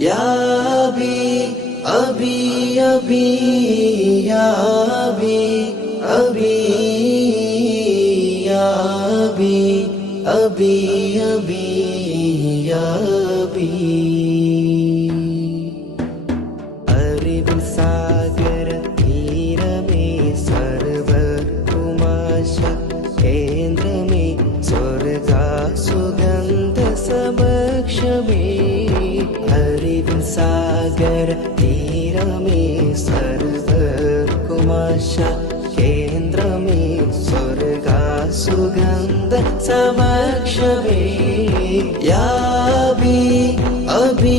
या अभी अभी अभी या अभी अभी या अभी अभी अभी या अभी അറിവിൻ സാഗര തീരമേ സർവകുമാശ കേന്ദ്രമേ സ്വർഗ സുഗന്ധ സമക്ഷമേ അറിവിൻ സാഗര തീരമേ സർവകുമാശ കേന്ദ്രമേ സ്വർഗ സുഗന്ധ സമക്ഷമേ യാ അഭി അഭി